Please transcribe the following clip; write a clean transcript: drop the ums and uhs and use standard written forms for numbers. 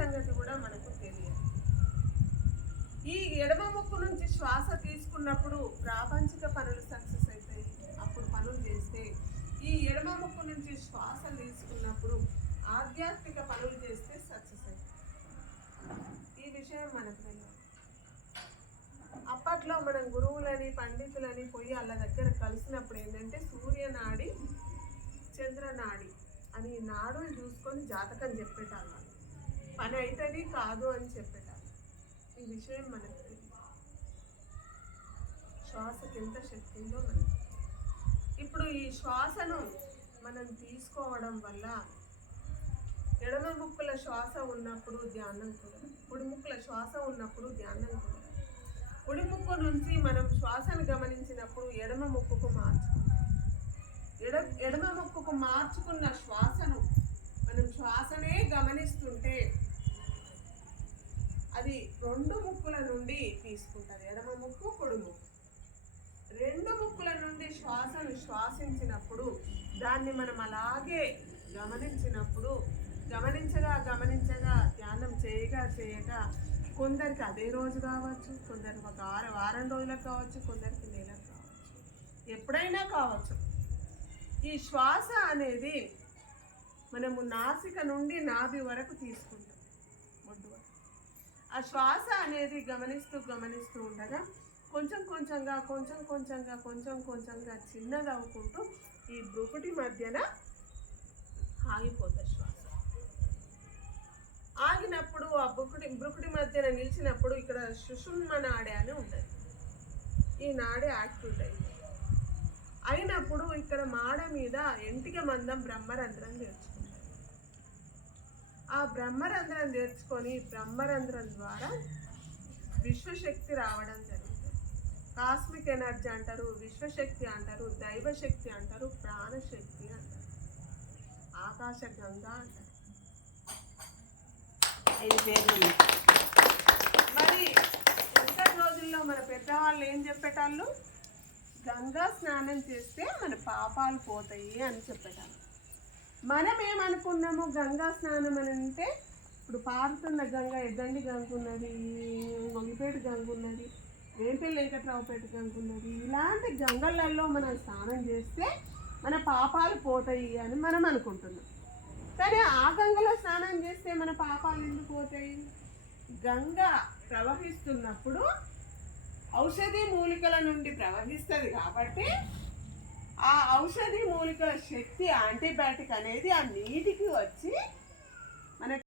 సంగతి కూడా మనకు తెలియదు. ఈ ఎడమ ముక్కు నుంచి శ్వాస తీసుకున్నప్పుడు ప్రాపంచిక పనులు సక్సెస్ అవుతాయి. అప్పుడు పనులు చేస్తే ఈ ఎడమ ముక్కు నుంచి శ్వాస తీసుకున్నప్పుడు ఆధ్యాత్మిక పనులు చేస్తే సక్సెస్ అవుతాయి. ఈ విషయం మనకు తెలియదు. అప్పట్లో మనం గురువులని పండితులని పోయి వాళ్ళ దగ్గర కలిసినప్పుడు ఏంటంటే సూర్యనాడి చంద్రనాడి అని నాడులు చూసుకొని జాతకం చెప్పేటాళ్ళు. పని అవుతుంది కాదు అని చెప్పేటాళ్ళు. ఈ విషయం మనకు తెలియదు. శ్వాసకి ఎంత శక్తి ఉందో మనకు. ఇప్పుడు ఈ శ్వాసను మనం తీసుకోవడం వల్ల ఎడమ ముక్కుల శ్వాస ఉన్నప్పుడు ధ్యానం కూడా, కుడి ముక్కుల శ్వాస ఉన్నప్పుడు ధ్యానం కూడా. కుడి ముక్కు నుంచి మనం శ్వాసను గమనించినప్పుడు ఎడమ ముక్కుకు మార్చుకుంటాం. ఎడమ ముక్కుకు మార్చుకున్న శ్వాసను మనం శ్వాసనే గమనిస్తుంటే అది రెండు ముక్కుల నుండి తీసుకుంటుంది. ఎడమ ముక్కు కుడి ముక్కు రెండు ముక్కుల నుండి శ్వాసను శ్వాసించినప్పుడు దాన్ని మనం అలాగే గమనించినప్పుడు గమనించగా ధ్యానం చేయగా కొందరికి అదే రోజు కావచ్చు, కొందరికి ఒక వారం రోజులకు కావచ్చు, కొందరికి నెలకు కావచ్చు, ఎప్పుడైనా కావచ్చు. ఈ శ్వాస అనేది మనము నాసిక నుండి నాభి వరకు తీసుకుంటాం, ఒడ్డు వరకు. ఆ శ్వాస అనేది గమనిస్తూ ఉండగా కొంచెం కొంచెంగా చిన్నది అవ్వుకుంటూ ఈ బ్రుకుటి మధ్యన ఆగిపోతుంది శ్వాస. ఆగినప్పుడు ఆ బ్రుకుటి మధ్యన నిలిచినప్పుడు ఇక్కడ సుషుమ్న నాడి అని ఉంటుంది. ఈ నాడి యాక్టివేట్ అయినప్పుడు ఇక్కడ మాడ మీద ఎంటిక మందం బ్రహ్మరంధ్రం చేర్చుకుంటారు. ఆ బ్రహ్మరంధ్రం చేర్చుకొని బ్రహ్మరంధ్రం ద్వారా విశ్వశక్తి రావడం జరుగుతుంది. కాస్మిక్ ఎనర్జీ అంటారు, విశ్వశక్తి అంటారు, దైవశక్తి అంటారు, ప్రాణశక్తి అంటారు, ఆకాశ గంగా అంటారు. 5 పేర్లు. మరి ఎంతటి రోజుల్లో మన పెద్దవాళ్ళు ఏం చెప్పేటాళ్ళు? గంగా స్నానం చేస్తే మన పాపాలు పోతాయి అని చెప్పేటాళ్ళు. మనం ఏమనుకున్నాము గంగా స్నానం అని అంటే ఇప్పుడు పారుతున్న గంగ ఎద్దండి గంగ ఉన్నది, మొగిపేట గంగ ఉన్నది, వేంపల్లి వెంకట్రావుపేట గంగ ఉన్నది. ఇలాంటి గంగలలో మనం స్నానం చేస్తే మన పాపాలు పోతాయి అని మనం అనుకుంటున్నాం. కానీ ఆ గంగలో స్నానం చేస్తే మన పాపాలు ఎందుకు పోతాయి? గంగ ప్రవహిస్తున్నప్పుడు ఔషధి మూలికల నుండి ప్రవహిస్తుంది కాబట్టి ఆ ఔషధి మూలికల శక్తి యాంటీబయాటిక్ అనేది ఆ నీటికి వచ్చి